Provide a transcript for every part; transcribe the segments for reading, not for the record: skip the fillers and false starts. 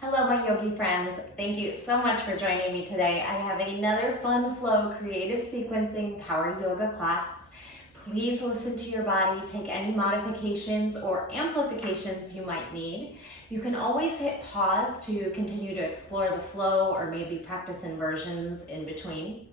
Hello, my yogi friends. Thank you so much for joining me today. I have another fun flow creative sequencing power yoga class. Please listen to your body, take any modifications or amplifications you might need. You can always hit pause to continue to explore the flow or maybe practice inversions in between,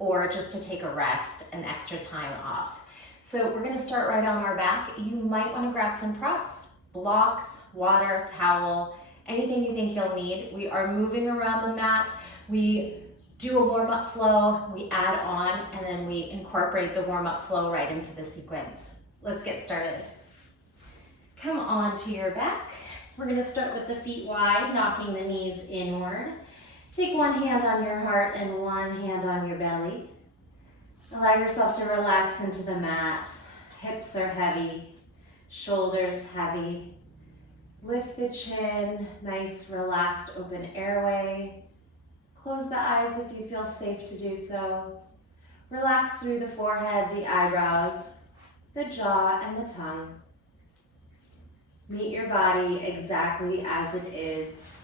or just to take a rest, an extra time off. So we're gonna start right on our back. You might wanna grab some props, blocks, water, towel, anything you think you'll need. We are moving around the mat. We do a warm-up flow, we add on, and then we incorporate the warm-up flow right into the sequence. Let's get started. Come on to your back. We're gonna start with the feet wide, knocking the knees inward. Take one hand on your heart and one hand on your belly. Allow yourself to relax into the mat. Hips are heavy, shoulders heavy. Lift the chin, nice, relaxed, open airway. Close the eyes if you feel safe to do so. Relax through the forehead, the eyebrows, the jaw, and the tongue. Meet your body exactly as it is.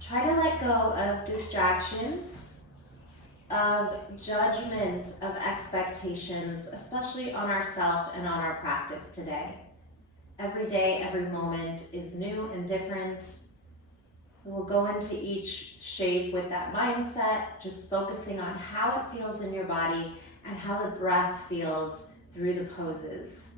Try to let go of distractions, of judgment, of expectations, especially on ourselves and on our practice today. Every day, every moment is new and different. We'll go into each shape with that mindset, just focusing on how it feels in your body and how the breath feels through the poses.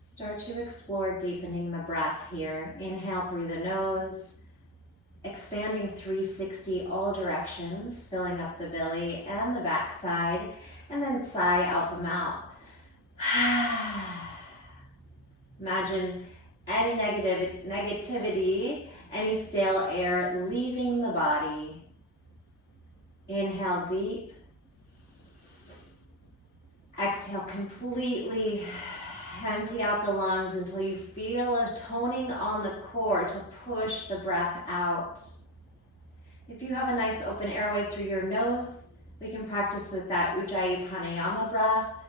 Start to explore deepening the breath here. Inhale through the nose. Expanding 360 all directions, filling up the belly and the backside, and then sigh out the mouth. Imagine any negativity, any stale air leaving the body. Inhale deep. Exhale completely. Empty out the lungs until you feel a toning on the core to push the breath out. If you have a nice open airway through your nose, we can practice with that Ujjayi Pranayama breath.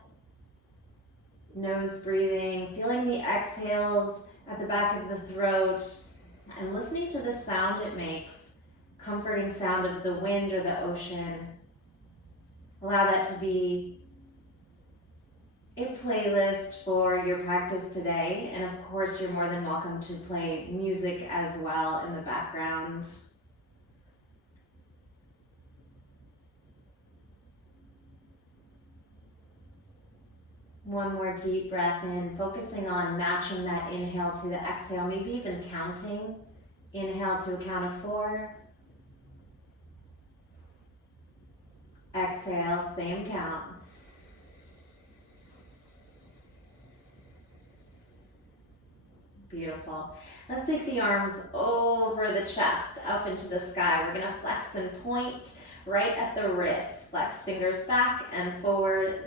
Nose breathing, feeling the exhales at the back of the throat, and listening to the sound it makes, comforting sound of the wind or the ocean. Allow that to be a playlist for your practice today, and of course you're more than welcome to play music as well in the background. One more deep breath in, focusing on matching that inhale to the exhale, maybe even counting. Inhale to a count of 4. Exhale, same count. Beautiful. Let's take the arms over the chest, up into the sky. We're gonna flex and point right at the wrist. Flex fingers back and forward,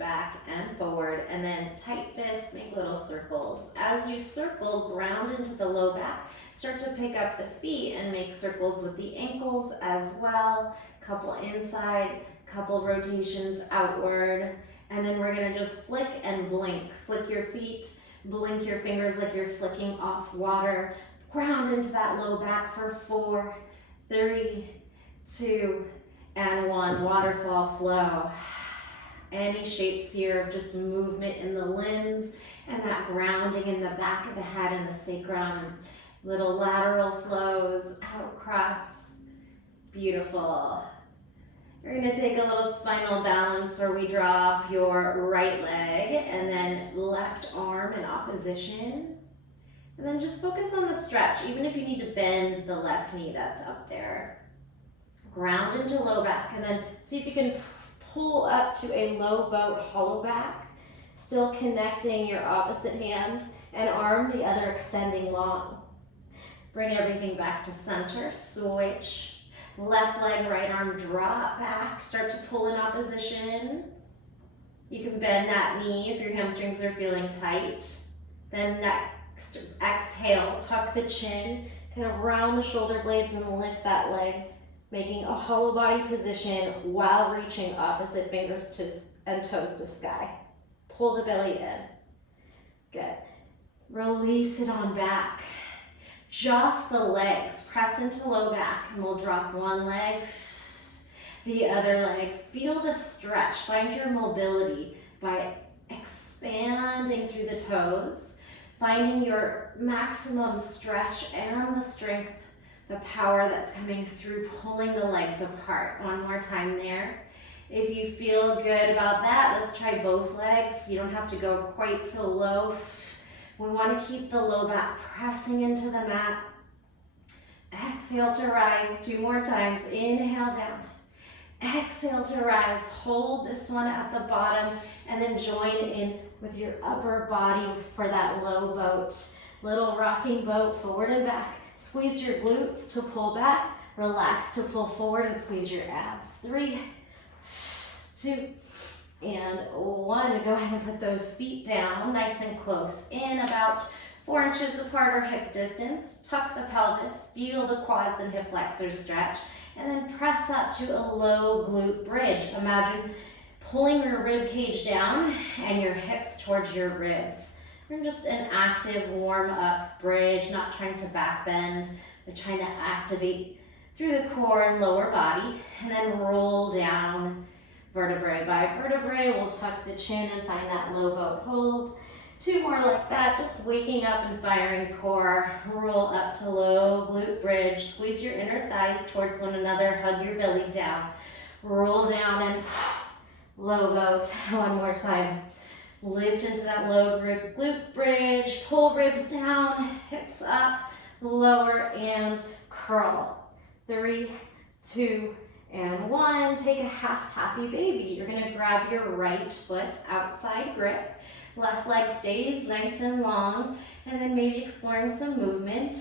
and then tight fists, make little circles. As you circle, ground into the low back. Start to pick up the feet and make circles with the ankles as well. Couple inside, couple rotations outward. And then we're gonna just flick and blink. Flick your feet. Blink your fingers like you're flicking off water. Ground into that low back for 4, 3, 2, and 1. Waterfall flow. Any shapes here of just movement in the limbs and that grounding in the back of the head and the sacrum. Little lateral flows out across. Beautiful. You're gonna take a little spinal balance where we drop your right leg and then left arm in opposition. And then just focus on the stretch, even if you need to bend the left knee that's up there. Ground into low back and then see if you can pull up to a low boat hollow back, still connecting your opposite hand and arm, the other extending long. Bring everything back to center, switch. Left leg, right arm, drop back. Start to pull in opposition. You can bend that knee if your hamstrings are feeling tight. Then next, exhale, tuck the chin, kind of round the shoulder blades and lift that leg making a hollow body position while reaching opposite fingers and toes to sky. Pull the belly in. Good. Release it on back. Just the legs. Press into low back, and we'll drop one leg, the other leg. Feel the stretch. Find your mobility by expanding through the toes, finding your maximum stretch and the strength, the power that's coming through pulling the legs apart. One more time there. If you feel good about that, let's try both legs. You don't have to go quite so low. We want to keep the low back pressing into the mat. Exhale to rise 2 more times. Inhale down. Exhale to rise. Hold this one at the bottom and then join in with your upper body for that low boat. Little rocking boat forward and back. Squeeze your glutes to pull back. Relax to pull forward and squeeze your abs. 3, 2, and 1. Go ahead and put those feet down nice and close in about 4 inches apart or hip distance. Tuck the pelvis, feel the quads and hip flexors stretch, and then press up to a low glute bridge. Imagine pulling your rib cage down and your hips towards your ribs. And just an active warm up bridge, not trying to back bend, but trying to activate through the core and lower body, and then roll down vertebrae by vertebrae. We'll tuck the chin and find that low boat hold. 2 more like that, just waking up and firing core. Roll up to low glute bridge. Squeeze your inner thighs towards one another. Hug your belly down. Roll down and low boat. 1 more time. Lift into that low glute bridge. Pull ribs down, hips up, lower, and curl. 3, 2, and 1. Take a half happy baby. You're gonna grab your right foot, outside grip. Left leg stays nice and long, and then maybe exploring some movement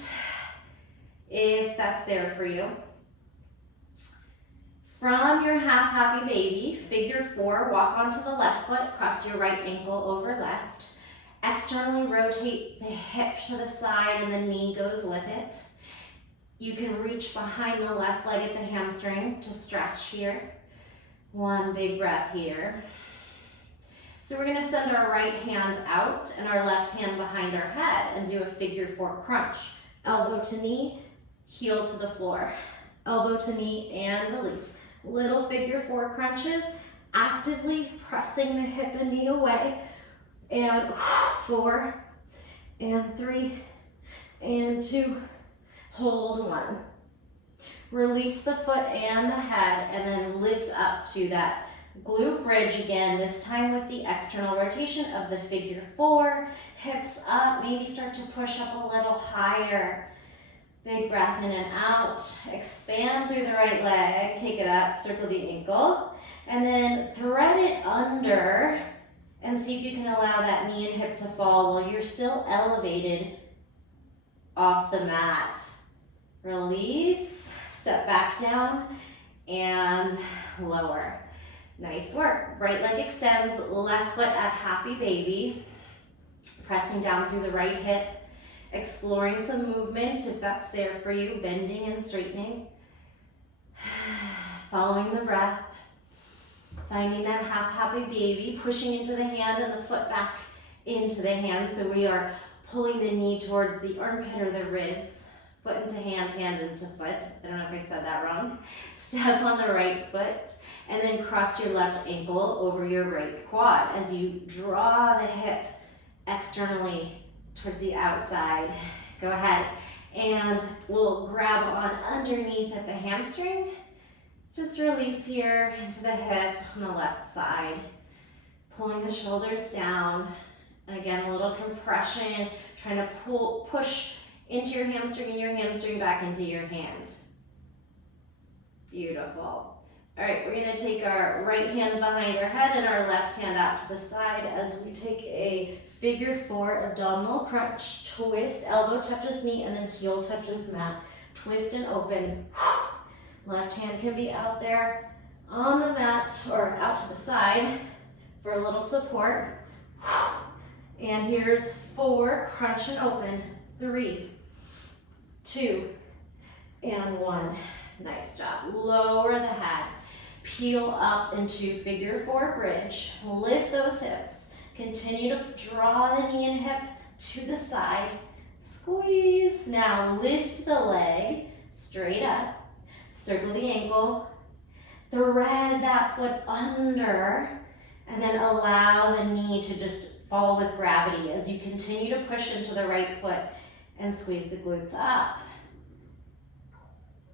if that's there for you. From your half happy baby, figure 4, walk onto the left foot, cross your right ankle over left. Externally rotate the hip to the side and the knee goes with it. You can reach behind the left leg at the hamstring to stretch here. 1 big breath here. So we're gonna send our right hand out and our left hand behind our head and do a figure 4 crunch. Elbow to knee, heel to the floor. Elbow to knee and release. Little figure 4 crunches, actively pressing the hip and knee away. And 4, and 3, and 2, hold 1. Release the foot and the head and then lift up to that glute bridge again, this time with the external rotation of the figure 4. Hips up, maybe start to push up a little higher. Big breath in and out. Expand through the right leg, kick it up, circle the ankle, and then thread it under and see if you can allow that knee and hip to fall while you're still elevated off the mat. Release, step back down, and lower. Nice work. Right leg extends, left foot at happy baby. Pressing down through the right hip, exploring some movement if that's there for you, bending and straightening. Following the breath, finding that half happy baby, pushing into the hand and the foot back into the hand. So we are pulling the knee towards the armpit or the ribs, foot into hand, hand into foot. I don't know if I said that wrong. Step on the right foot. And then cross your left ankle over your right quad as you draw the hip externally towards the outside. Go ahead and we'll grab on underneath at the hamstring. Just release here into the hip on the left side. Pulling the shoulders down. And again, a little compression, trying to push into your hamstring and your hamstring back into your hand. Beautiful. All right, we're gonna take our right hand behind our head and our left hand out to the side as we take a figure 4 abdominal crunch. Twist, elbow touches knee, and then heel touches mat. Twist and open. Left hand can be out there on the mat or out to the side for a little support. And here's 4, crunch and open. 3, 2, and 1. Nice job. Lower the head. Peel up into figure four bridge. Lift those hips. Continue to draw the knee and hip to the side. Squeeze. Now lift the leg straight up. Circle the ankle. Thread that foot under. And then allow the knee to just fall with gravity as you continue to push into the right foot and squeeze the glutes up.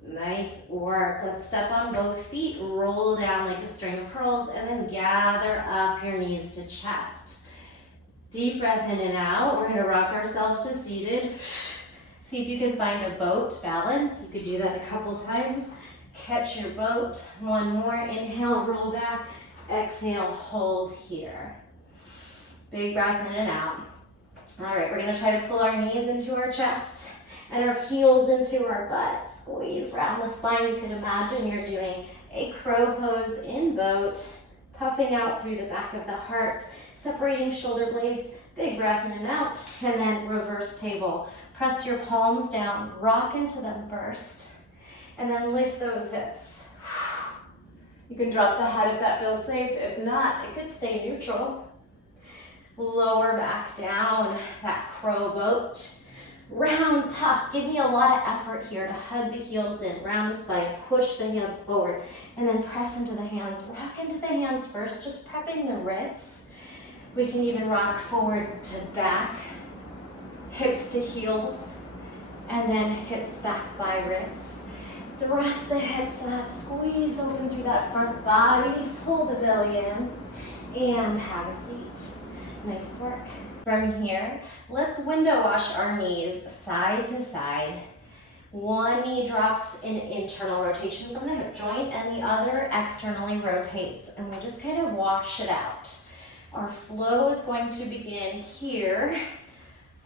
Nice work. Let's step on both feet, roll down like a string of pearls, and then gather up your knees to chest. Deep breath in and out. We're gonna rock ourselves to seated. See if you can find a boat balance. You could do that a couple times. Catch your boat. One more. Inhale, roll back. Exhale, hold here. Big breath in and out. All right, we're gonna try to pull our knees into our chest and our heels into our butt. Squeeze around the spine. You can imagine you're doing a crow pose in boat, puffing out through the back of the heart, separating shoulder blades. Big breath in and out, and then reverse table. Press your palms down, rock into them first, and then lift those hips. You can drop the head if that feels safe. If not, it could stay neutral. Lower back down, that crow boat. Round tuck. Give me a lot of effort here to hug the heels in, round the spine, push the hands forward, and then press into the hands. Rock into the hands first, just prepping the wrists. We can even rock forward to back, hips to heels, and then hips back by wrists. Thrust the hips up, squeeze open through that front body, pull the belly in, and have a seat. Nice work. From here, let's window wash our knees side to side. One knee drops in internal rotation from the hip joint and the other externally rotates, and we just kind of wash it out. Our flow is going to begin here,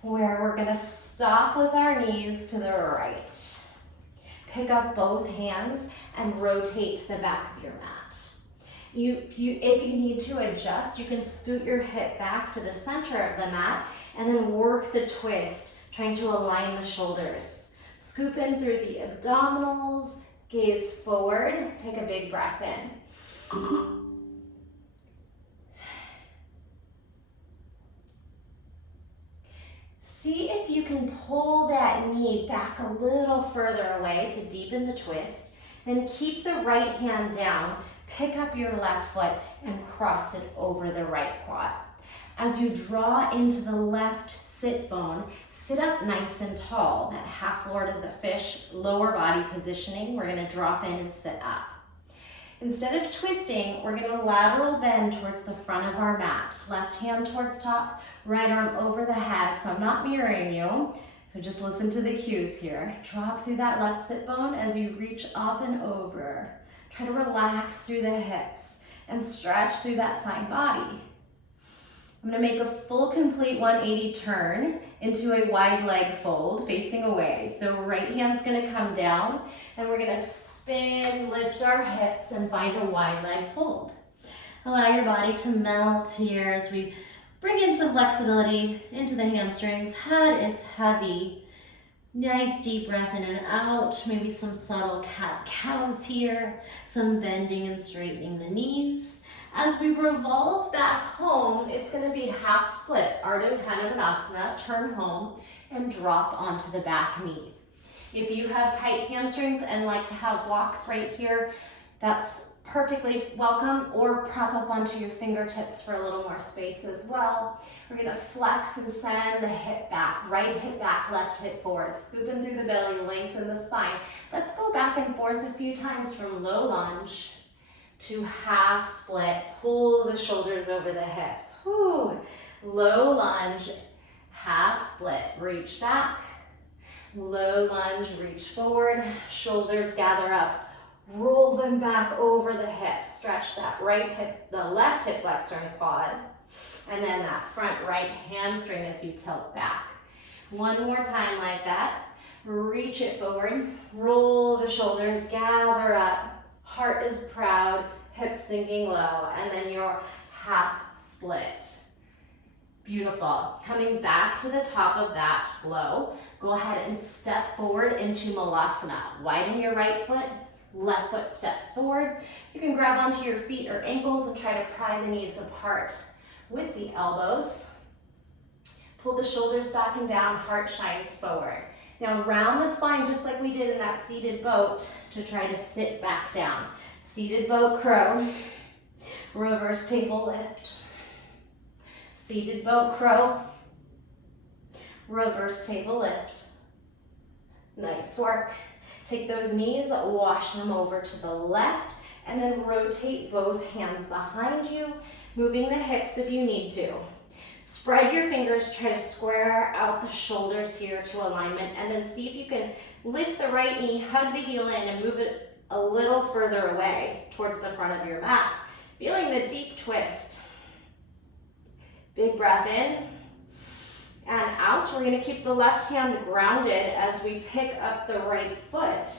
where we're going to stop with our knees to the right. Pick up both hands and rotate to the back of your mat. If you need to adjust, you can scoot your hip back to the center of the mat and then work the twist, trying to align the shoulders. Scoop in through the abdominals, gaze forward, take a big breath in. See if you can pull that knee back a little further away to deepen the twist. Then keep the right hand down, pick up your left foot and cross it over the right quad. As you draw into the left sit bone, sit up nice and tall, that half lord of the fish, lower body positioning. We're gonna drop in and sit up. Instead of twisting, we're gonna lateral bend towards the front of our mat. Left hand towards top, right arm over the head. So I'm not mirroring you, so just listen to the cues here. Drop through that left sit bone as you reach up and over. Try to relax through the hips and stretch through that side body. I'm gonna make a full complete 180 turn into a wide leg fold facing away. So right hand's gonna come down and we're gonna spin, lift our hips and find a wide leg fold. Allow your body to melt here as we bring in some flexibility into the hamstrings. Head is heavy. Nice deep breath in and out. Maybe some subtle cat-cows here. Some bending and straightening the knees. As we revolve back home, it's going to be half split. Ardha Uttanasana, turn home and drop onto the back knee. If you have tight hamstrings and like to have blocks right here, that's perfectly welcome, or prop up onto your fingertips for a little more space as well. We're gonna flex and send the hip back, right hip back, left hip forward, scooping through the belly, lengthen the spine. Let's go back and forth a few times from low lunge to half split. Pull the shoulders over the hips. Whew. Low lunge, half split, reach back. Low lunge, reach forward, shoulders gather up. Roll them back over the hips. Stretch that right hip, the left hip flexor and quad. And then that front right hamstring as you tilt back. One more time like that. Reach it forward. Roll the shoulders, gather up. Heart is proud, hips sinking low. And then your half split. Beautiful. Coming back to the top of that flow, go ahead and step forward into Malasana. Widen your right foot, Left foot steps forward. You can grab onto your feet or ankles and try to pry the knees apart with the elbows. Pull the shoulders back and down, heart shines forward. Now round the spine just like we did in that seated boat to try to sit back down. Seated boat crow, reverse table lift. Seated boat crow, reverse table lift. Nice work. Take those knees, wash them over to the left, and then rotate both hands behind you, moving the hips if you need to. Spread your fingers, try to square out the shoulders here to alignment, and then see if you can lift the right knee, hug the heel in, and move it a little further away towards the front of your mat. Feeling the deep twist. Big breath in and out. We're gonna keep the left hand grounded as we pick up the right foot.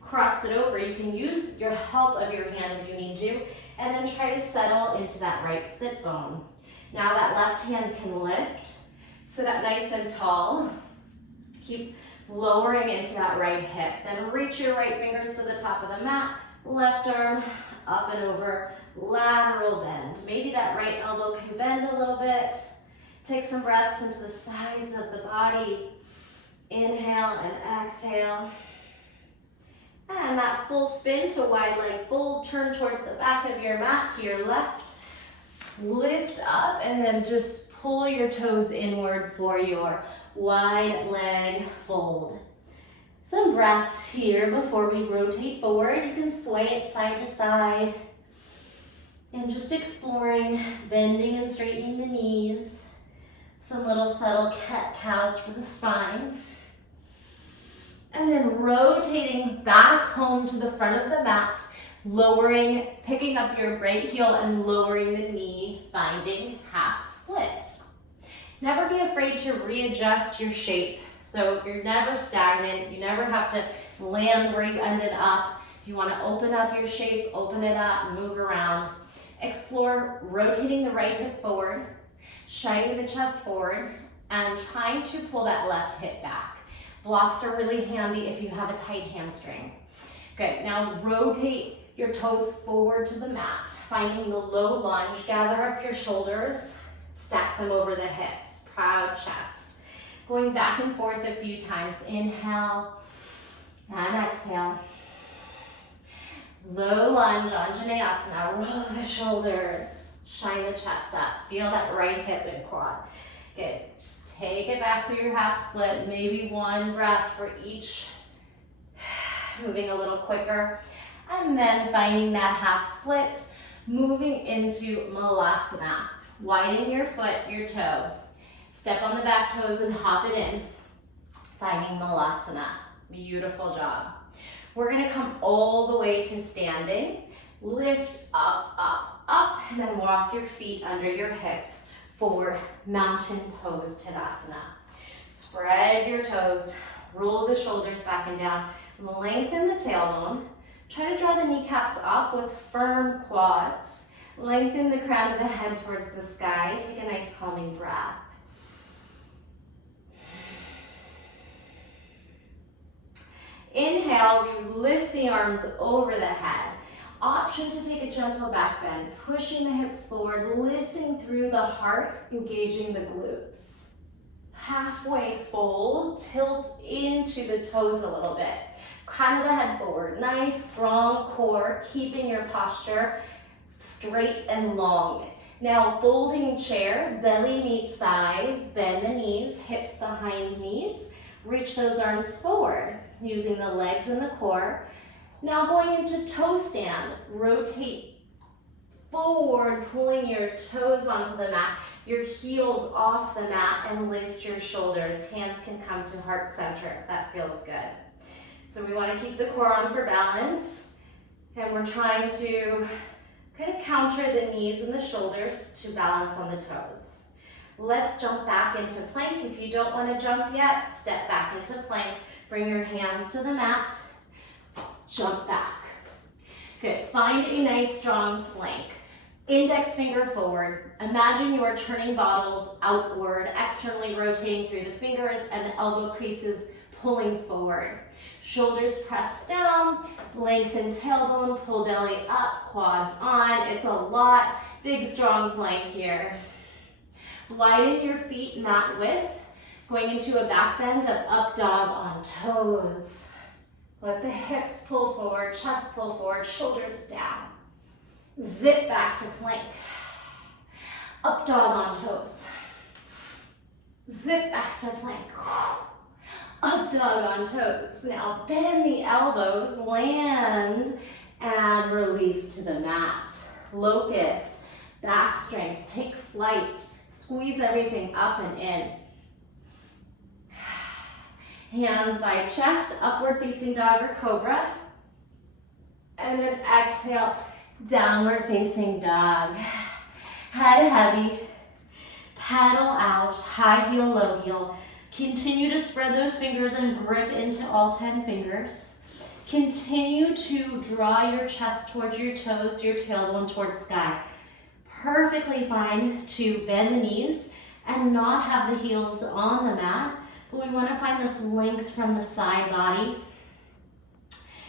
Cross it over. You can use your help of your hand if you need to, and then try to settle into that right sit bone. Now that left hand can lift. Sit up nice and tall. Keep lowering into that right hip. Then reach your right fingers to the top of the mat. Left arm up and over. Lateral bend. Maybe that right elbow can bend a little bit. Take some breaths into the sides of the body. Inhale and exhale. And that full spin to wide leg fold. Turn towards the back of your mat to your left. Lift up and then just pull your toes inward for your wide leg fold. Some breaths here before we rotate forward. You can sway it side to side. And just exploring, bending and straightening the knees. Some little subtle cat-cows for the spine. And then rotating back home to the front of the mat, lowering, picking up your right heel and lowering the knee, finding half split. Never be afraid to readjust your shape. So you're never stagnant. You never have to land where you ended up. If you want to open up your shape, open it up, move around. Explore rotating the right hip forward, shining the chest forward, and trying to pull that left hip back. Blocks are really handy if you have a tight hamstring. Good, now rotate your toes forward to the mat, finding the low lunge. Gather up your shoulders, stack them over the hips, proud chest. Going back and forth a few times. Inhale and exhale. Low lunge, Anjaneyasana. Roll the shoulders, shine the chest up. Feel that right hip and quad. Good, just take it back through your half split. Maybe one breath for each. Moving a little quicker. And then finding that half split, moving into Malasana. Widen your foot, your toe. Step on the back toes and hop it in. Finding Malasana. Beautiful job. We're gonna come all the way to standing. Lift up, up, up, and then walk your feet under your hips for mountain pose Tadasana. Spread your toes, roll the shoulders back and down, lengthen the tailbone. Try to draw the kneecaps up with firm quads. Lengthen the crown of the head towards the sky. Take a nice calming breath. Inhale, we lift the arms over the head. Option to take a gentle back bend, pushing the hips forward, lifting through the heart, engaging the glutes. Halfway fold, tilt into the toes a little bit. Crown of the head forward, nice strong core, keeping your posture straight and long. Now folding chair, belly meets thighs, bend the knees, hips behind knees. Reach those arms forward, using the legs and the core. Now going into toe stand, rotate forward, pulling your toes onto the mat, your heels off the mat, and lift your shoulders. Hands can come to heart center if that feels good. So we want to keep the core on for balance, and we're trying to kind of counter the knees and the shoulders to balance on the toes. Let's jump back into plank. If you don't want to jump yet, step back into plank. Bring your hands to the mat. Jump back. Good. Find a nice strong plank. Index finger forward. Imagine you are turning bottles outward, externally rotating through the fingers and the elbow creases pulling forward. Shoulders press down, lengthen tailbone, pull belly up, quads on. It's a lot. Big, strong plank here. Widen your feet mat width, going into a back bend of up dog on toes. Let the hips pull forward, chest pull forward, shoulders down. Zip back to plank. Up dog on toes. Zip back to plank. Up dog on toes. Now bend the elbows, land, and release to the mat. Locust, back strength, take flight. Squeeze everything up and in. Hands by chest, upward facing dog or cobra. And then exhale, downward facing dog. Head heavy, paddle out, high heel, low heel. Continue to spread those fingers and grip into all 10 fingers. Continue to draw your chest towards your toes, your tailbone towards sky. Perfectly fine to bend the knees and not have the heels on the mat, but we want to find this length from the side body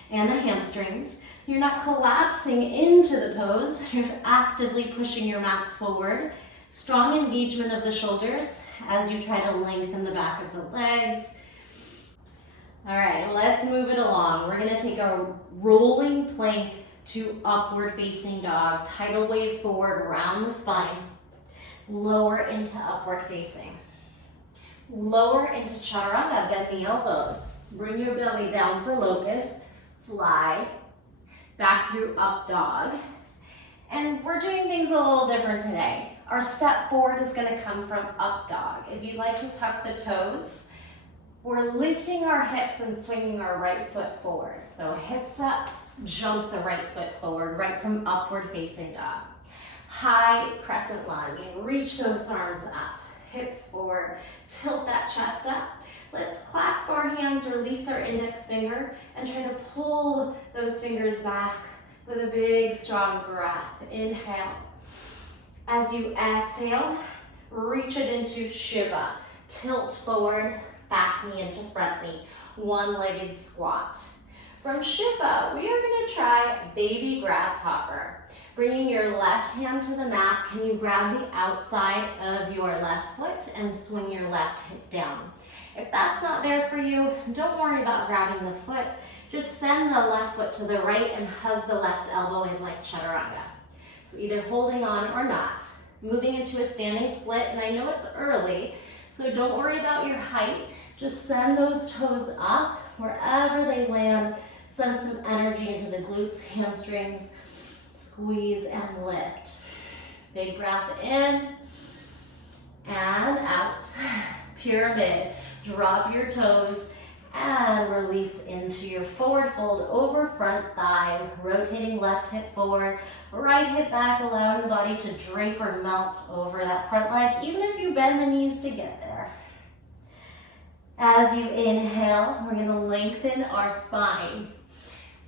and the hamstrings. You're not collapsing into the pose, you're actively pushing your mat forward. Strong engagement of the shoulders as you try to lengthen the back of the legs. All right, let's move it along. We're gonna take a rolling plank to upward facing dog. Tidal wave forward around the spine. Lower into upward facing. Lower into chaturanga, bend the elbows. Bring your belly down for locust. Fly. Back through up dog. And we're doing things a little different today. Our step forward is gonna come from up dog. If you'd like to tuck the toes, we're lifting our hips and swinging our right foot forward. So hips up, jump the right foot forward, right from upward facing dog. High crescent lunge, reach those arms up, hips forward, tilt that chest up. Let's clasp our hands, release our index finger, and try to pull those fingers back with a big, strong breath. Inhale. As you exhale, reach it into Shiva. Tilt forward, back knee into front knee. One-legged squat. From Shiva, we are gonna try baby grasshopper. Bringing your left hand to the mat, can you grab the outside of your left foot and swing your left hip down? If that's not there for you, don't worry about grabbing the foot. Just send the left foot to the right and hug the left elbow in like chaturanga. So either holding on or not. Moving into a standing split, and I know it's early, so don't worry about your height. Just send those toes up wherever they land. Send some energy into the glutes, hamstrings. Squeeze and lift. Big breath in and out. Pyramid. Drop your toes and release into your forward fold over front thigh. Rotating left hip forward, right hip back, allowing the body to drape or melt over that front leg, even if you bend the knees to get there. As you inhale, we're gonna lengthen our spine.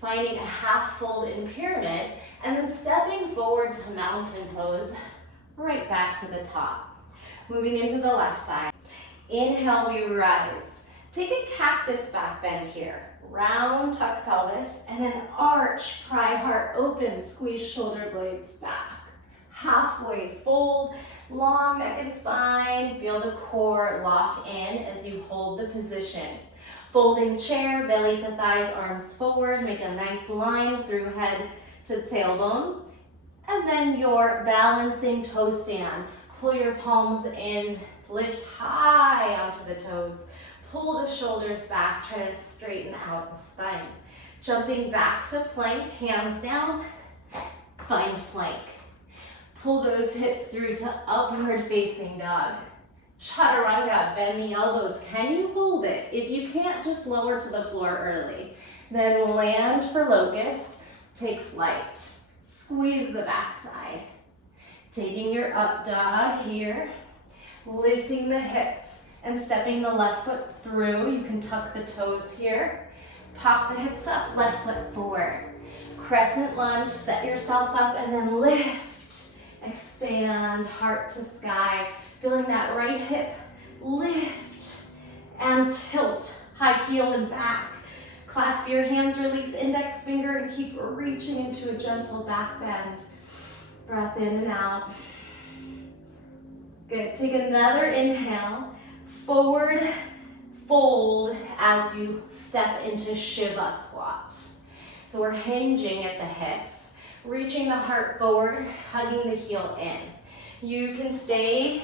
Finding a half fold in pyramid, and then stepping forward to mountain pose, right back to the top. Moving into the left side. Inhale, we rise. Take a cactus back bend here. Round, tuck pelvis, and then arch, pry heart open, squeeze shoulder blades back. Halfway fold, long neck and spine. Feel the core lock in as you hold the position. Folding chair, belly to thighs, arms forward. Make a nice line through head to tailbone. And then your balancing toe stand. Pull your palms in, lift high onto the toes. Pull the shoulders back, try to straighten out the spine. Jumping back to plank, hands down, find plank. Pull those hips through to upward facing dog. Chaturanga, bend the elbows. Can you hold it? If you can't, just lower to the floor early. Then land for locust, take flight. Squeeze the backside. Taking your up dog here, lifting the hips and stepping the left foot through. You can tuck the toes here. Pop the hips up, left foot forward. Crescent lunge, set yourself up and then lift. Expand, heart to sky. Feeling that right hip lift and tilt high heel and back. Clasp your hands, release index finger, and keep reaching into a gentle back bend. Breath in and out. Good, take another inhale. Forward fold as you step into Shiva squat. So we're hinging at the hips, reaching the heart forward, hugging the heel in. You can stay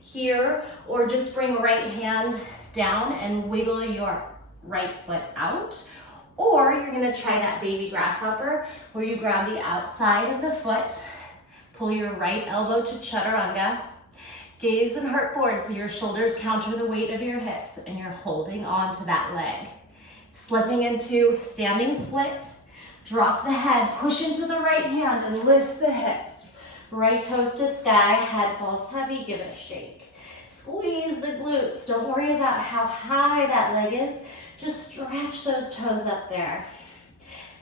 here or just bring right hand down and wiggle your right foot out. Or you're gonna try that baby grasshopper where you grab the outside of the foot, pull your right elbow to chaturanga, gaze and heart forward so your shoulders counter the weight of your hips and you're holding on to that leg. Slipping into standing split, drop the head, push into the right hand and lift the hips. Right toes to sky, head falls heavy, give it a shake. Squeeze the glutes, don't worry about how high that leg is, just stretch those toes up there.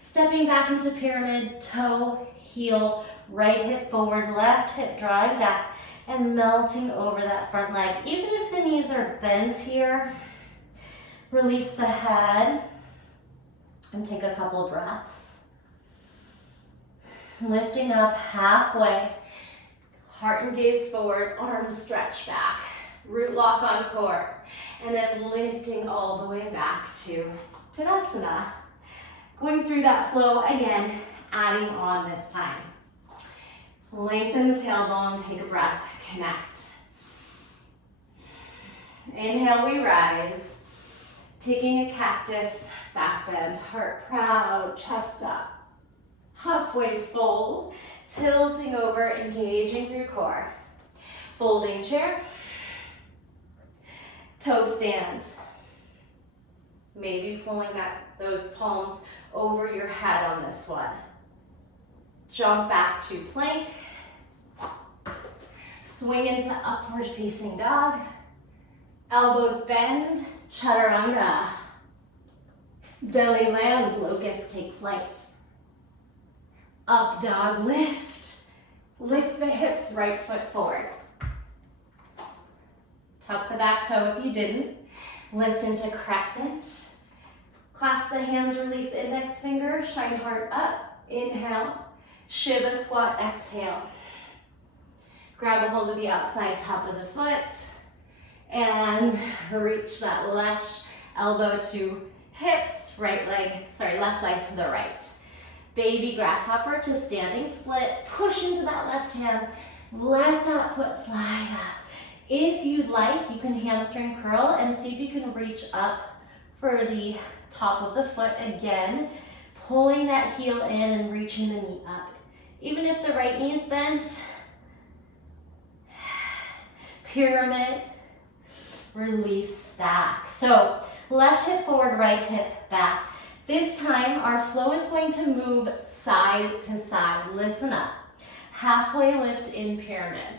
Stepping back into pyramid, toe, heel, right hip forward, left hip drawing back, and melting over that front leg. Even if the knees are bent here, release the head and take a couple breaths. Lifting up halfway, heart and gaze forward, arms stretch back, root lock on core, and then lifting all the way back to Tadasana. Going through that flow again, adding on this time. Lengthen the tailbone, take a breath, connect. Inhale, we rise. Taking a cactus, back bend, heart proud, chest up. Halfway fold, tilting over, engaging through core. Folding chair. Toe stand. Maybe pulling those palms over your head on this one. Jump back to plank. Swing into upward facing dog. Elbows bend, chaturanga. Belly lands, locust, take flight. Up dog, lift. Lift the hips, right foot forward. Tuck the back toe if you didn't. Lift into crescent. Clasp the hands, release index finger, shine heart up. Inhale. Shiva squat, exhale. Grab a hold of the outside top of the foot and reach that left elbow to hips, left leg to the right. Baby grasshopper to standing split, push into that left hand, let that foot slide up. If you'd like, you can hamstring curl and see if you can reach up for the top of the foot again, pulling that heel in and reaching the knee up. Even if the right knee is bent, pyramid, release back. So left hip forward, right hip back. This time our flow is going to move side to side. Listen up. Halfway lift in pyramid.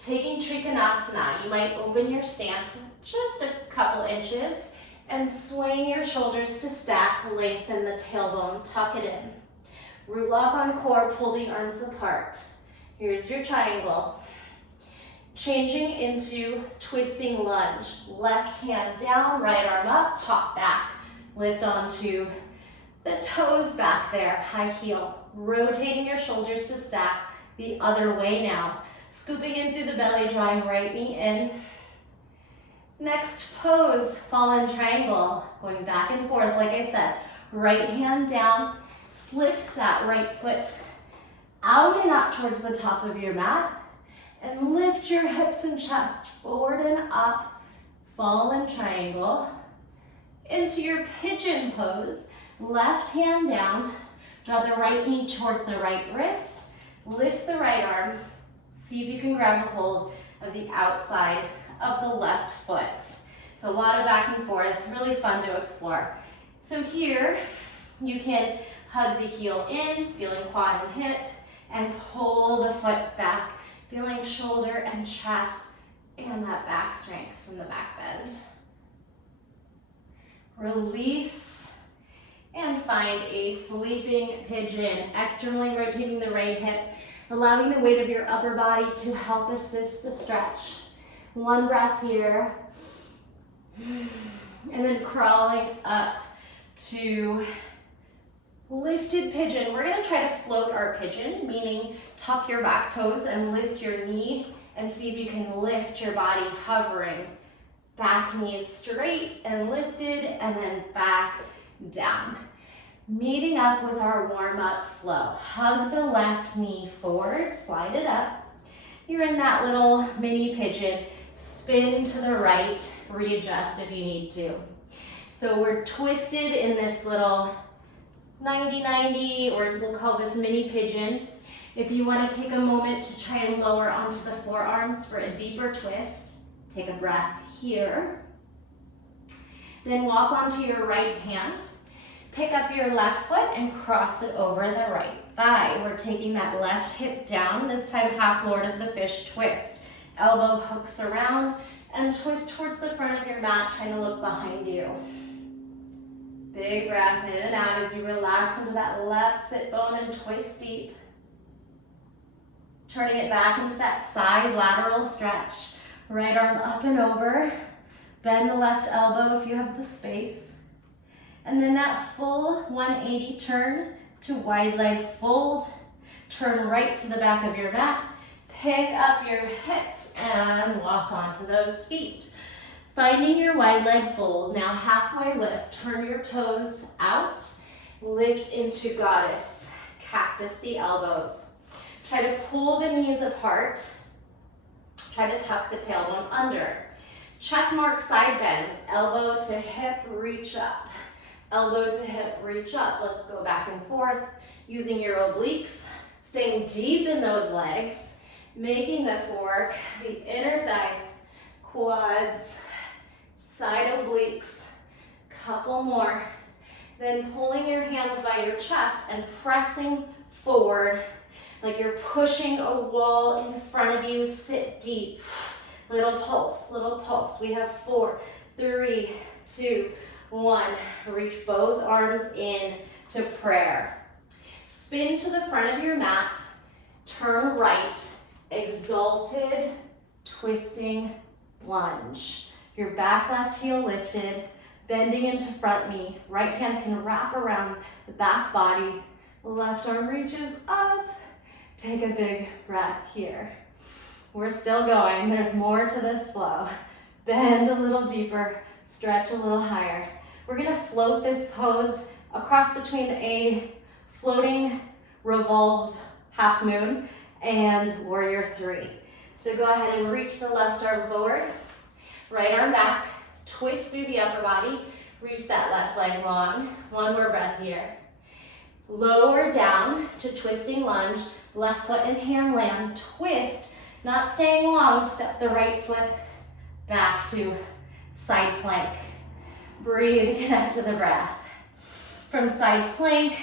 Taking Trikonasana, you might open your stance just a couple inches and swing your shoulders to stack, lengthen the tailbone, tuck it in. Root lock on core, pull the arms apart. Here's your triangle. Changing into twisting lunge. Left hand down, right arm up, hop back. Lift onto the toes back there, high heel. Rotating your shoulders to stack the other way now. Scooping in through the belly, drawing right knee in. Next pose, fallen triangle. Going back and forth, like I said. Right hand down, slip that right foot out and up towards the top of your mat. And lift your hips and chest forward and up, fallen triangle. Into your pigeon pose, left hand down, draw the right knee towards the right wrist, lift the right arm, see if you can grab a hold of the outside of the left foot. It's a lot of back and forth, really fun to explore. So here, you can hug the heel in, feeling quad and hip, and pull the foot back, feeling shoulder and chest and that back strength from the back bend. Release and find a sleeping pigeon, externally rotating the right hip, allowing the weight of your upper body to help assist the stretch. One breath here. And then crawling up to lifted pigeon. We're gonna try to float our pigeon, meaning tuck your back toes and lift your knee and see if you can lift your body hovering. Back knee is straight and lifted, and then back down. Meeting up with our warm-up flow. Hug the left knee forward, slide it up. You're in that little mini pigeon. Spin to the right, readjust if you need to. So we're twisted in this little 90-90, or we'll call this mini pigeon. If you want to take a moment to try and lower onto the forearms for a deeper twist, take a breath here. Then walk onto your right hand. Pick up your left foot and cross it over the right thigh. We're taking that left hip down, this time half Lord of the Fish twist. Elbow hooks around and twist towards the front of your mat, trying to look behind you. Big breath in and out as you relax into that left sit bone and twist deep. Turning it back into that side lateral stretch. Right arm up and over. Bend the left elbow if you have the space. And then that full 180 turn to wide leg fold. Turn right to the back of your mat. Pick up your hips and walk onto those feet. Finding your wide leg fold, now halfway lift. Turn your toes out, lift into goddess. Cactus the elbows. Try to pull the knees apart. Try to tuck the tailbone under. Check mark side bends, elbow to hip, reach up. Elbow to hip, reach up. Let's go back and forth using your obliques, staying deep in those legs, making this work. The inner thighs, quads, side obliques, couple more. Then pulling your hands by your chest and pressing forward like you're pushing a wall in front of you. Sit deep. Little pulse, little pulse. We have 4, 3, 2, 1. Reach both arms in to prayer. Spin to the front of your mat. Turn right. Exalted, twisting lunge. Your back left heel lifted, bending into front knee. Right hand can wrap around the back body. Left arm reaches up. Take a big breath here. We're still going. There's more to this flow. Bend a little deeper, stretch a little higher. We're gonna float this pose across between a floating revolved half moon and warrior 3. So go ahead and reach the left arm forward, right arm back, twist through the upper body, reach that left leg long. One more breath here. Lower down to twisting lunge, left foot and hand land, twist, not staying long, step the right foot back to side plank. Breathe, connect to the breath. From side plank,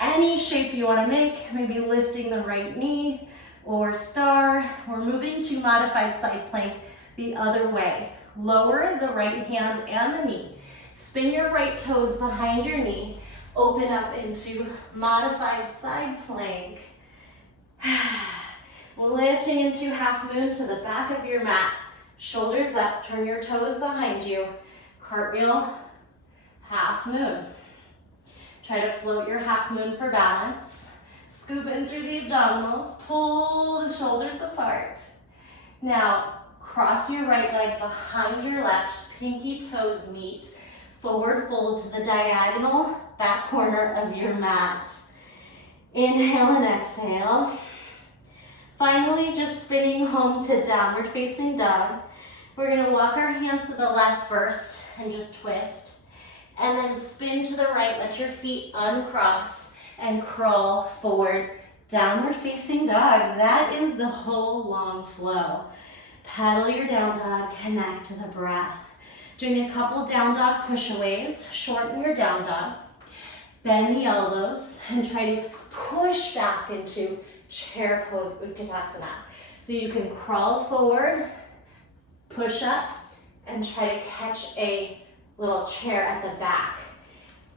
any shape you want to make, maybe lifting the right knee or star, or moving to modified side plank the other way. Lower the right hand and the knee. Spin your right toes behind your knee. Open up into modified side plank. Lifting into half moon to the back of your mat. Shoulders up, turn your toes behind you. Cartwheel, half moon. Try to float your half moon for balance. Scoop in through the abdominals, pull the shoulders apart. Now, cross your right leg behind your left, pinky toes meet. Forward fold to the diagonal back corner of your mat. Inhale and exhale. Finally, just spinning home to downward facing dog. We're gonna walk our hands to the left first and just twist. And then spin to the right, let your feet uncross and crawl forward. Downward facing dog, that is the whole long flow. Paddle your down dog, connect to the breath. Doing a couple down dog pushaways, shorten your down dog. Bend the elbows and try to push back into chair pose Utkatasana. So you can crawl forward, push up, and try to catch a little chair at the back.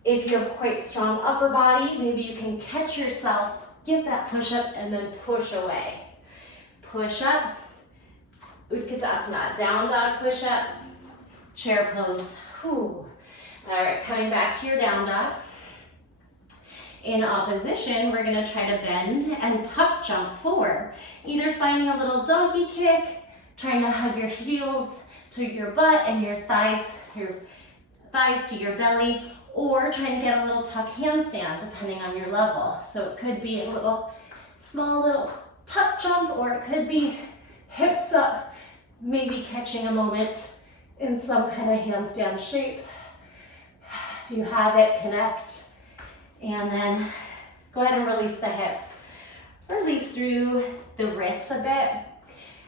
If you have quite strong upper body, maybe you can catch yourself, get that push up, and then push away. Push up, Utkatasana, down dog push up, chair pose. Whew. All right, coming back to your down dog. In opposition, we're gonna try to bend and tuck jump forward. Either finding a little donkey kick, trying to hug your heels to your butt and your thighs to your belly, or trying to get a little tuck handstand depending on your level. So it could be a small little tuck jump, or it could be hips up, maybe catching a moment in some kind of handstand shape. If you have it, connect. And then go ahead and release the hips. Release through the wrists a bit.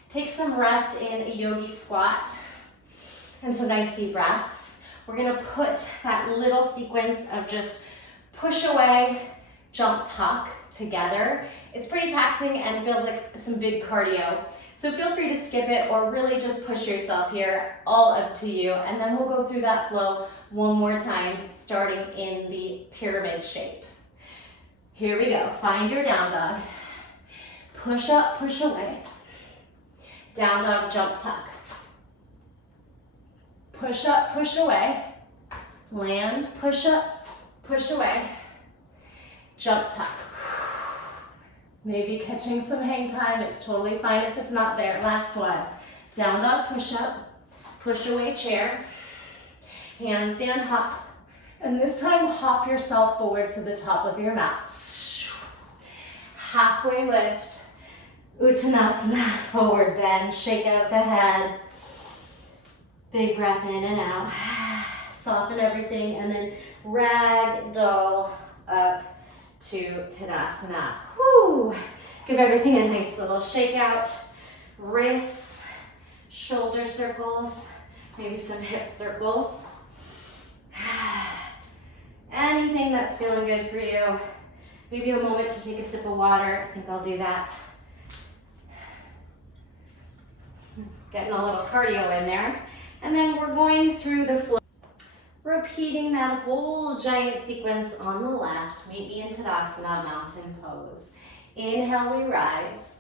Take some rest in a yogi squat and some nice deep breaths. We're gonna put that little sequence of just push away, jump, tuck together. It's pretty taxing and feels like some big cardio. So feel free to skip it or really just push yourself here, all up to you. And then we'll go through that flow one more time, starting in the pyramid shape. Here we go, find your down dog. Push up, push away. Down dog, jump, tuck. Push up, push away. Land, push up, push away. Jump, tuck. Maybe catching some hang time, it's totally fine if it's not there. Last one. Down dog, push up, push away, chair. Handstand, hop. And this time, hop yourself forward to the top of your mat. Halfway lift. Uttanasana, forward bend, shake out the head. Big breath in and out. Soften everything, and then ragdoll up to Tadasana. Whew. Give everything a nice little shake out. Wrists, shoulder circles, maybe some hip circles. Anything that's feeling good for you. Maybe a moment to take a sip of water. I think I'll do that. Getting a little cardio in there. And then we're going through the flow. Repeating that whole giant sequence on the left. Meet me in Tadasana, mountain pose. Inhale, we rise.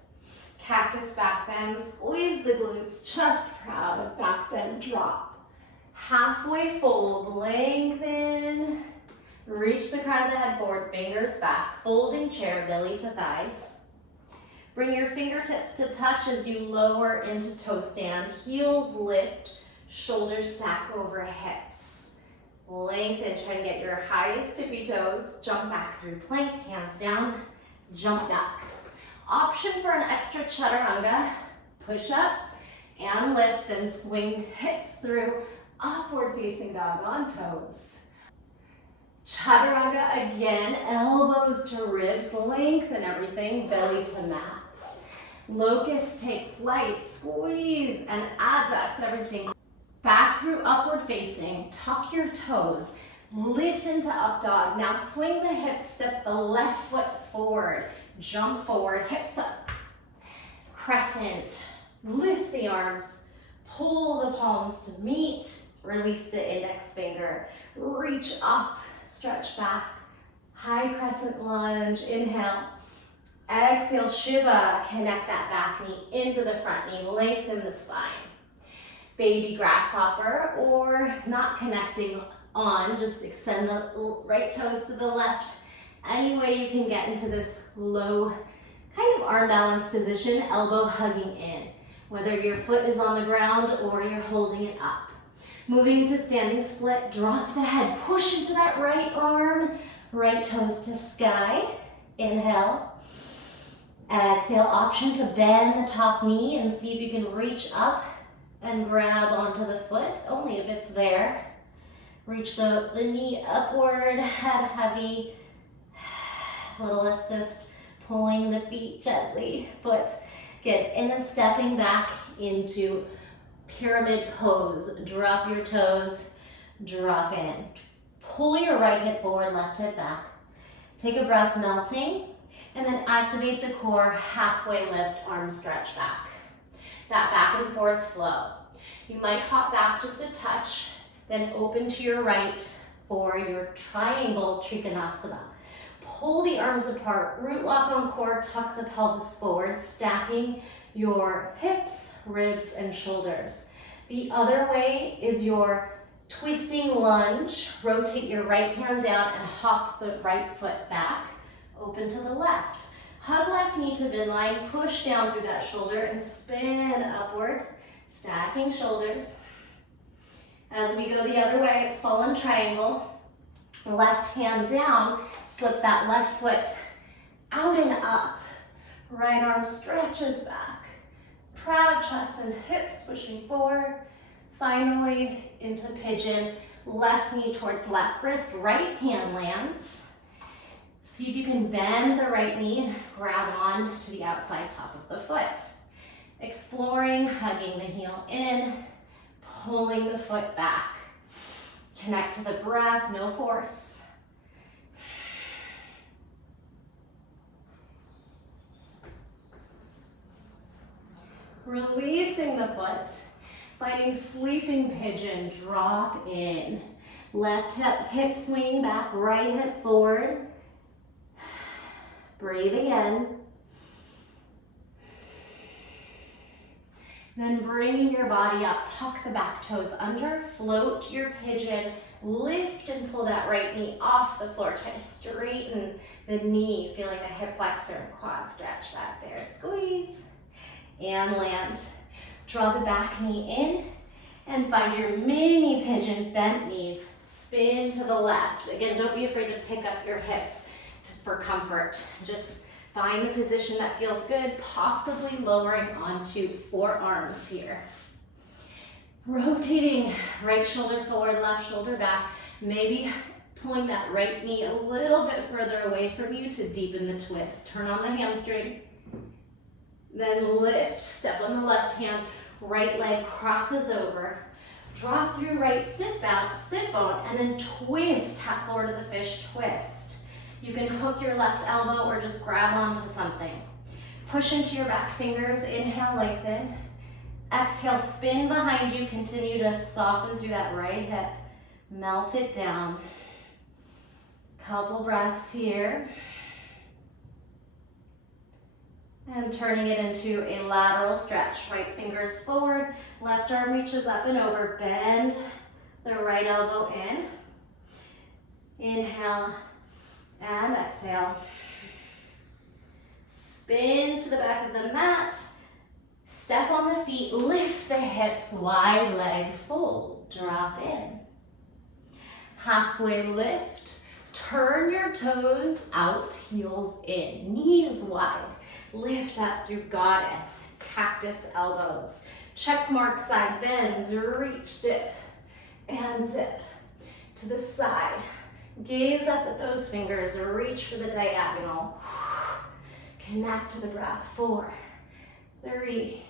Cactus back bend, squeeze the glutes, chest proud, back bend, drop. Halfway fold, lengthen. Reach the crown of the head forward, fingers back. Folding chair, belly to thighs. Bring your fingertips to touch as you lower into toe stand. Heels lift, shoulders stack over hips. Lengthen, try to get your highest tippy toes. Jump back through plank, hands down, jump back. Option for an extra chaturanga. Push up and lift, then swing hips through. Upward facing dog on toes. Chaturanga again, elbows to ribs, lengthen everything, belly to mat. Locust, take flight, squeeze and adduct everything. Back through upward facing, tuck your toes, lift into up dog. Now swing the hips, step the left foot forward, jump forward, hips up. Crescent, lift the arms, pull the palms to meet, release the index finger, reach up, stretch back, high crescent lunge, inhale. Exhale, Shiva, connect that back knee into the front knee, lengthen the spine. Baby grasshopper, or not connecting on, just extend the right toes to the left. Any way you can get into this low kind of arm balance position, elbow hugging in. Whether your foot is on the ground or you're holding it up. Moving into standing split, drop the head, push into that right arm, right toes to sky. Inhale. Exhale, option to bend the top knee and see if you can reach up and grab onto the foot, only if it's there. Reach the knee upward, head heavy. Little assist, pulling the feet gently, foot. Good, and then stepping back into pyramid pose. Drop your toes, drop in. Pull your right hip forward, left hip back. Take a breath, melting, and then activate the core, halfway lift, arm stretch back. That back and forth flow. You might hop back just a touch, then open to your right for your triangle Trikonasana. Pull the arms apart, root lock on core, tuck the pelvis forward, stacking your hips, ribs, and shoulders. The other way is your Twisting lunge, rotate your right hand down and hop the right foot back, open to the left. Hug left knee to midline, push down through that shoulder and spin upward, stacking shoulders. As we go the other way, it's fallen triangle. Left hand down, slip that left foot out and up. Right arm stretches back. Proud chest and hips pushing forward. Finally, into pigeon, left knee towards left wrist, right hand lands. See if you can bend the right knee, grab on to the outside top of the foot. Exploring, hugging the heel in, pulling the foot back. Connect to the breath, no force. Releasing the foot. Finding sleeping pigeon, drop in. Left hip swing back, right hip forward. Breathe again. Then bringing your body up, tuck the back toes under, float your pigeon, lift and pull that right knee off the floor. Try to straighten the knee, feeling the hip flexor and quad stretch back there. Squeeze and land. Draw the back knee in and find your mini pigeon, bent knees, spin to the left. Again, don't be afraid to pick up your hips for comfort. Just find the position that feels good, possibly lowering onto forearms here. Rotating right shoulder forward, left shoulder back. Maybe pulling that right knee a little bit further away from you to deepen the twist. Turn on the hamstring. Then lift, step on the left hand, right leg crosses over. Drop through right sit bone, and then twist, half forward to the fish, twist. You can hook your left elbow or just grab onto something. Push into your back fingers, inhale, lengthen. Exhale, spin behind you, continue to soften through that right hip. Melt it down. Couple breaths here. And turning it into a lateral stretch. Right fingers forward, left arm reaches up and over. Bend the right elbow in. Inhale and exhale. Spin to the back of the mat. Step on the feet, lift the hips, wide leg fold, drop in. Halfway lift, turn your toes out, heels in, knees wide. Lift up through goddess, cactus elbows. Check mark side bends, reach, dip, and dip to the side. Gaze up at those fingers, reach for the diagonal. Connect to the breath, 4, 3,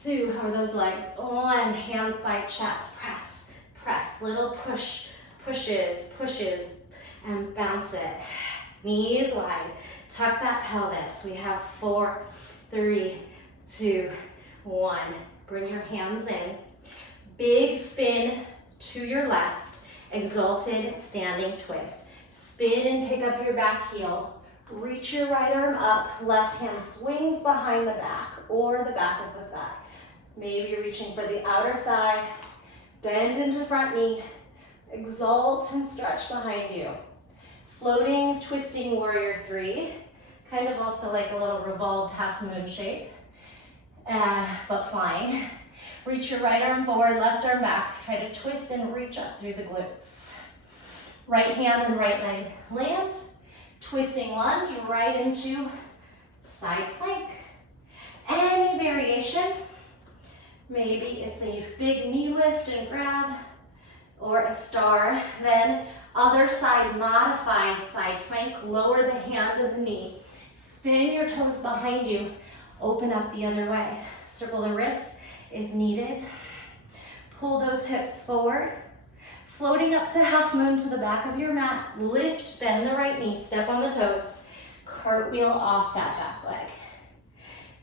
2, how are those legs? 1, hands by chest, press, press, little pushes, and bounce it. Knees wide, tuck that pelvis. We have 4, 3, 2, 1. Bring your hands in. Big spin to your left, exalted standing twist. Spin and pick up your back heel. Reach your right arm up, left hand swings behind the back or the back of the thigh. Maybe you're reaching for the outer thigh. Bend into front knee. Exalt and stretch behind you. Floating, twisting warrior 3. Kind of also like a little revolved half moon shape, but flying. Reach your right arm forward, left arm back. Try to twist and reach up through the glutes. Right hand and right leg land. Twisting lunge right into side plank. Any variation. Maybe it's a big knee lift and grab or a star. Then other side, modified side plank. Lower the hand and the knee. Spin your toes behind you. Open up the other way. Circle the wrist if needed. Pull those hips forward. Floating up to half moon to the back of your mat. Lift, bend the right knee, step on the toes. Cartwheel off that back leg.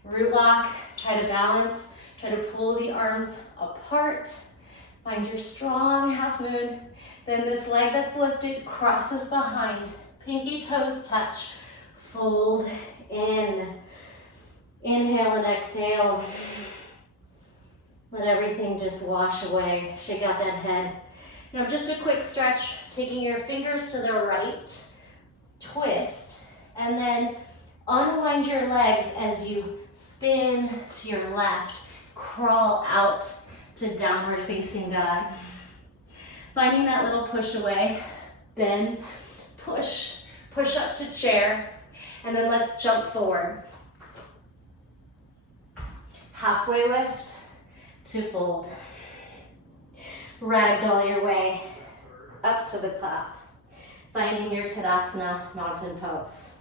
Root lock, try to balance. Try to pull the arms apart. Find your strong half moon. Then this leg that's lifted crosses behind. Pinky toes touch. Fold in. Inhale and exhale. Let everything just wash away. Shake out that head. Now just a quick stretch, taking your fingers to the right, twist, and then unwind your legs as you spin to your left, crawl out to downward facing dog. Finding that little push away, bend, push, push up to chair, and then let's jump forward. Halfway lift to fold. Ragdoll your way up to the clap, finding your Tadasana mountain pose.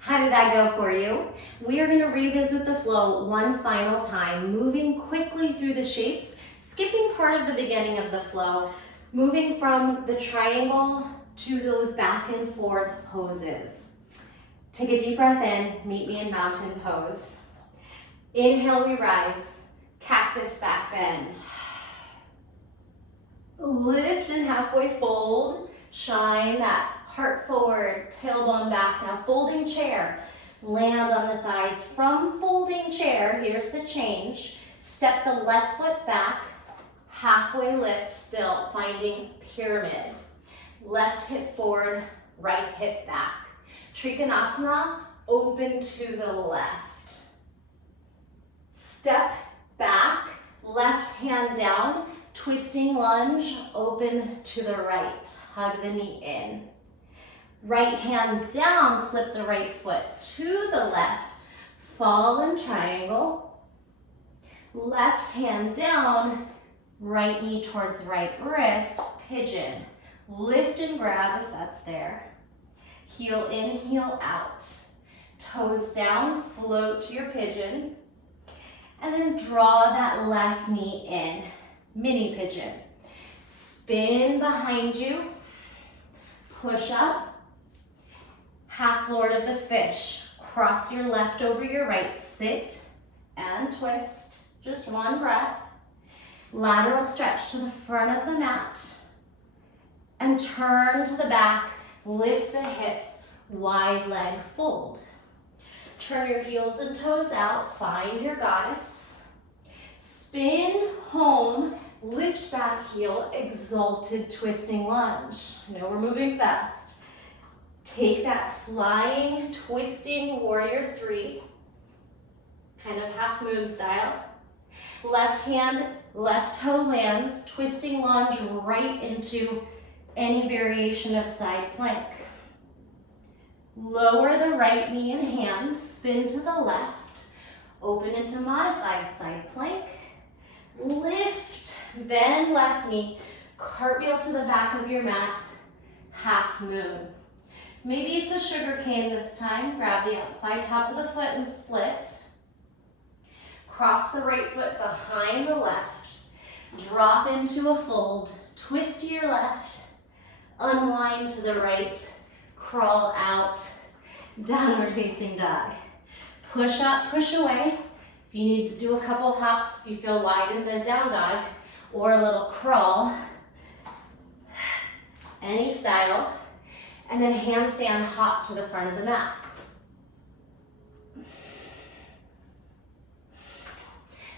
How did that go for you? We are going to revisit the flow one final time, moving quickly through the shapes, skipping part of the beginning of the flow, moving from the triangle to those back and forth poses. Take a deep breath in, meet me in mountain pose. Inhale, we rise, cactus back bend. Lift and halfway fold, shine that heart forward, tailbone back. Now folding chair, land on the thighs. From folding chair, here's the change. Step the left foot back, halfway lift still, finding pyramid. Left hip forward, right hip back. Trikonasana, open to the left. Step back, left hand down, twisting lunge, open to the right. Hug the knee in. Right hand down, slip the right foot to the left. Fall in triangle. Left hand down, right knee towards right wrist, pigeon. Lift and grab if that's there. Heel in, heel out. Toes down, float to your pigeon. And then draw that left knee in. Mini pigeon. Spin behind you. Push up. Half lord of the fish. Cross your left over your right. Sit and twist. Just one breath. Lateral stretch to the front of the mat. And turn to the back. Lift the hips. Wide leg fold. Turn your heels and toes out. Find your goddess. Spin home. Lift back heel. Exalted twisting lunge. I know we're moving fast. Take that flying, twisting warrior three. Kind of half moon style. Left hand, left toe lands. Twisting lunge right into any variation of side plank. Lower the right knee and hand, spin to the left, open into modified side plank, lift, bend left knee, cartwheel to the back of your mat, half moon. Maybe it's a sugar cane this time. Grab the outside top of the foot and split. Cross the right foot behind the left, drop into a fold, twist to your left, unwind to the right, crawl out, downward facing dog. Push up, push away. If you need to do a couple hops, if you feel wide in the down dog, or a little crawl, any style. And then handstand hop to the front of the mat.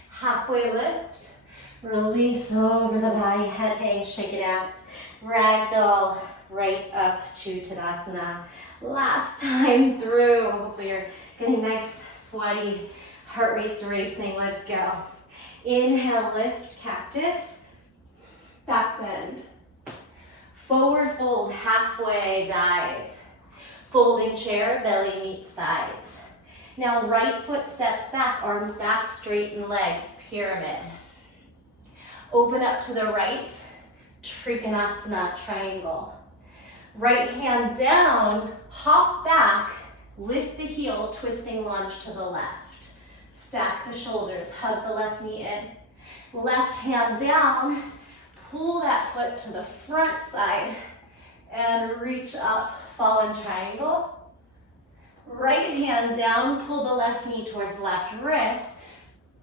Halfway lift, release over the body, head hang, shake it out. Ragdoll, right up to Tadasana. Last time through. Hopefully you're getting nice, sweaty, heart rate's racing. Let's go. Inhale, lift, cactus, back bend. Forward fold, halfway dive. Folding chair, belly meets thighs. Now right foot steps back, arms back, straighten legs, pyramid. Open up to the right, Trikonasana, triangle. Right hand down, hop back, lift the heel, twisting lunge to the left. Stack the shoulders, hug the left knee in. Left hand down, pull that foot to the front side and reach up, fall in triangle. Right hand down, pull the left knee towards left wrist.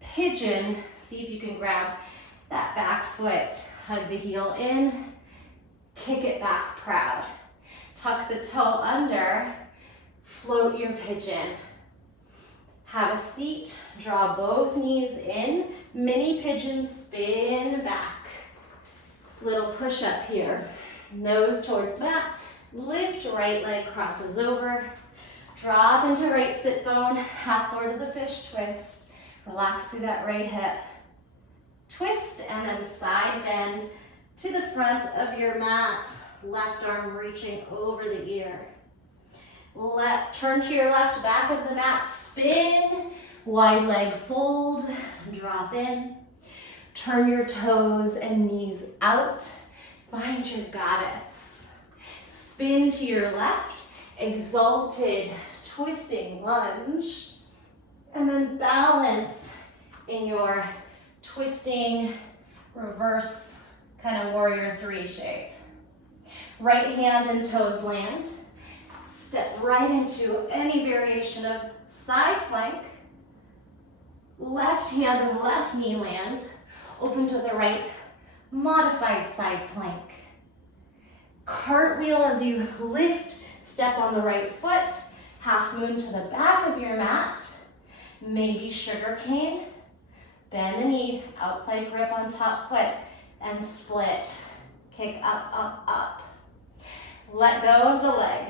Pigeon, see if you can grab that back foot. Hug the heel in, kick it back proud. Tuck the toe under, float your pigeon. Have a seat, draw both knees in. Mini pigeon, spin back. Little push up here. Nose towards the mat. Lift, right leg crosses over. Drop into right sit bone, half forward to the fish twist. Relax through that right hip. Twist and then side bend to the front of your mat. Left arm reaching over the ear. Turn to your left, back of the mat, spin. Wide leg fold, drop in. Turn your toes and knees out. Find your goddess. Spin to your left, exalted, twisting lunge. And then balance in your twisting, reverse, kind of warrior three shape. Right hand and toes land. Step right into any variation of side plank. Left hand and left knee land. Open to the right, modified side plank. Cartwheel as you lift, step on the right foot. Half moon to the back of your mat. Maybe sugar cane. Bend the knee, outside grip on top foot, and split. Kick up, up, up. Let go of the leg.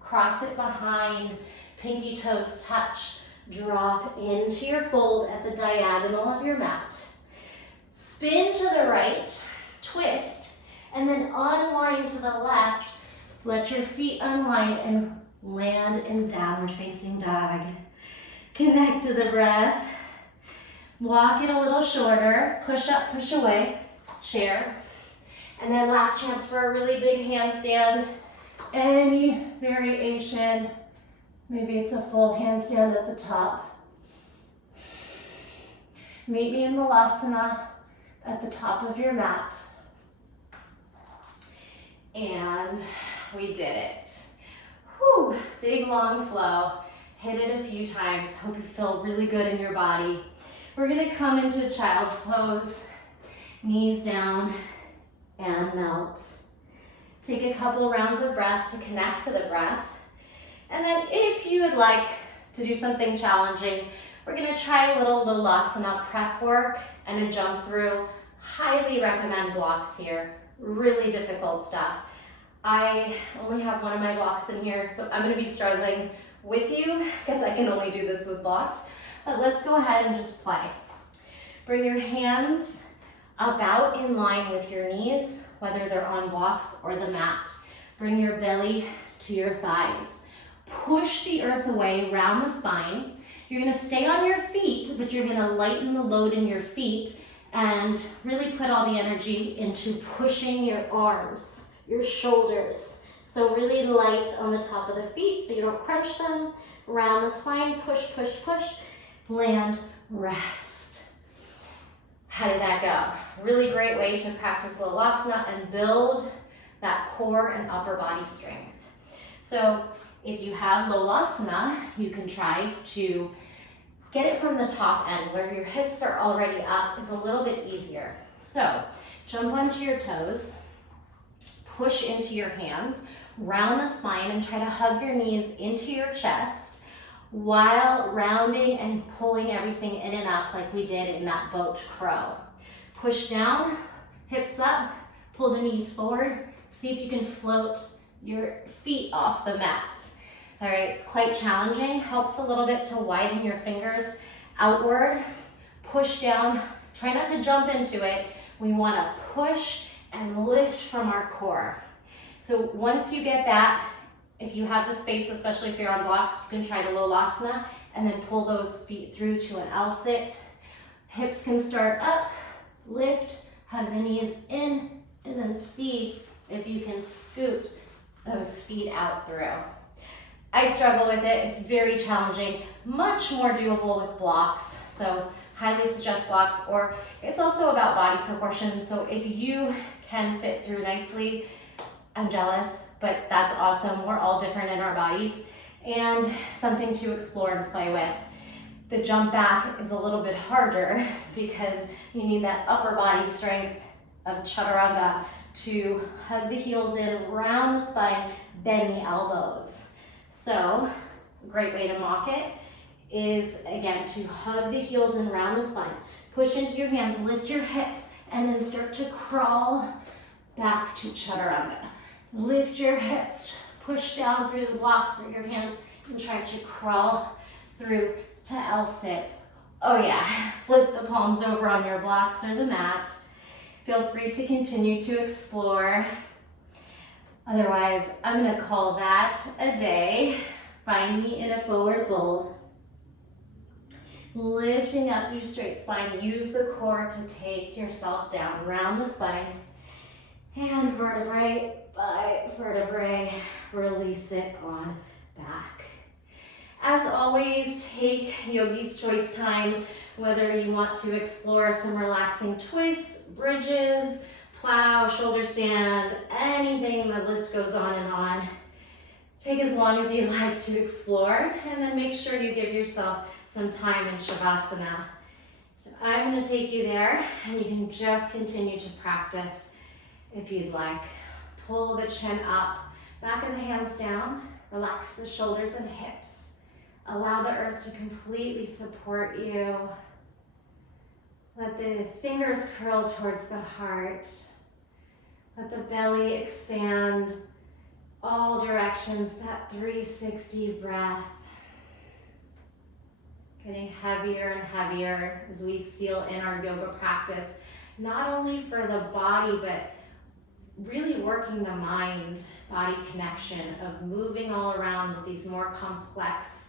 Cross it behind, pinky toes touch. Drop into your fold at the diagonal of your mat. Spin to the right, twist, and then unwind to the left. Let your feet unwind and land in downward facing dog. Connect to the breath. Walk it a little shorter. Push up, push away. Chair. And then last chance for a really big handstand. Any variation. Maybe it's a full handstand at the top. Meet me in Malasana at the top of your mat. And we did it. Whew, big long flow. Hit it a few times. Hope you feel really good in your body. We're gonna come into child's pose. Knees down and melt. Take a couple rounds of breath to connect to the breath. And then if you would like to do something challenging, we're gonna try a little Lolasana prep work and a jump through. Highly recommend blocks here. Really difficult stuff. I only have one of my blocks in here, so I'm gonna be struggling with you because I can only do this with blocks. But let's go ahead and just play. Bring your hands about in line with your knees, whether they're on blocks or the mat. Bring your belly to your thighs. Push the earth away, round the spine. You're gonna stay on your feet, but you're gonna lighten the load in your feet and really put all the energy into pushing your arms, your shoulders. So really light on the top of the feet so you don't crunch them. Round the spine, push, push, push. Land, rest. How did that go? Really great way to practice Lolasana and build that core and upper body strength. So if you have Lolasana, you can try to get it from the top end where your hips are already up is a little bit easier. So jump onto your toes, push into your hands, round the spine and try to hug your knees into your chest while rounding and pulling everything in and up like we did in that boat crow. Push down, hips up, pull the knees forward. See if you can float your feet off the mat. All right, it's quite challenging. Helps a little bit to widen your fingers outward. Push down, try not to jump into it. We wanna push and lift from our core. So once you get that, if you have the space, especially if you're on blocks, you can try to Lolasana and then pull those feet through to an L-sit. Hips can start up, lift, hug the knees in, and then see if you can scoot those feet out through. I struggle with it, it's very challenging, much more doable with blocks. So highly suggest blocks, or it's also about body proportions. So if you can fit through nicely, I'm jealous, but that's awesome. We're all different in our bodies and something to explore and play with. The jump back is a little bit harder because you need that upper body strength of chaturanga to hug the heels in, round the spine, bend the elbows. So a great way to mock it is, again, to hug the heels in, round the spine. Push into your hands, lift your hips, and then start to crawl back to chaturanga. Lift your hips, push down through the blocks or your hands, and try to crawl through to L-sit. Oh yeah, flip the palms over on your blocks or the mat. Feel free to continue to explore. Otherwise, I'm gonna call that a day. Find me in a forward fold. Lifting up through straight spine. Use the core to take yourself down. Round the spine. And vertebrae by vertebrae. Release it on back. As always, take Yogi's Choice time, whether you want to explore some relaxing twists, bridges, plow, shoulder stand, anything, the list goes on and on. Take as long as you'd like to explore, and then make sure you give yourself some time in Shavasana. So I'm going to take you there, and you can just continue to practice if you'd like. Pull the chin up, back of the hands down, relax the shoulders and hips. Allow the earth to completely support you. Let the fingers curl towards the heart. Let the belly expand all directions, that 360 breath. Getting heavier and heavier as we seal in our yoga practice, not only for the body, but really working the mind-body connection of moving all around with these more complex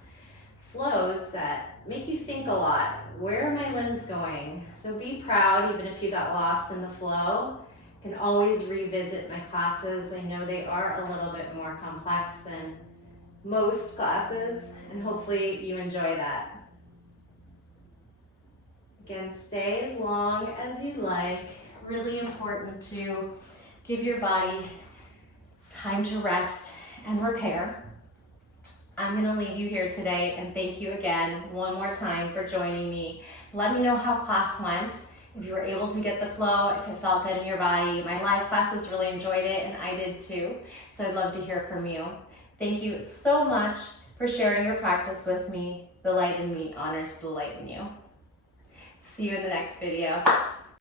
flows that make you think a lot. Where are my limbs going? So be proud, even if you got lost in the flow. You can always revisit my classes. I know they are a little bit more complex than most classes, and hopefully you enjoy that. Again, stay as long as you like. Really important to give your body time to rest and repair. I'm gonna leave you here today, and thank you again one more time for joining me. Let me know how class went, if you were able to get the flow, if it felt good in your body. My live classes really enjoyed it, and I did too, so I'd love to hear from you. Thank you so much for sharing your practice with me. The light in me honors the light in you. See you in the next video.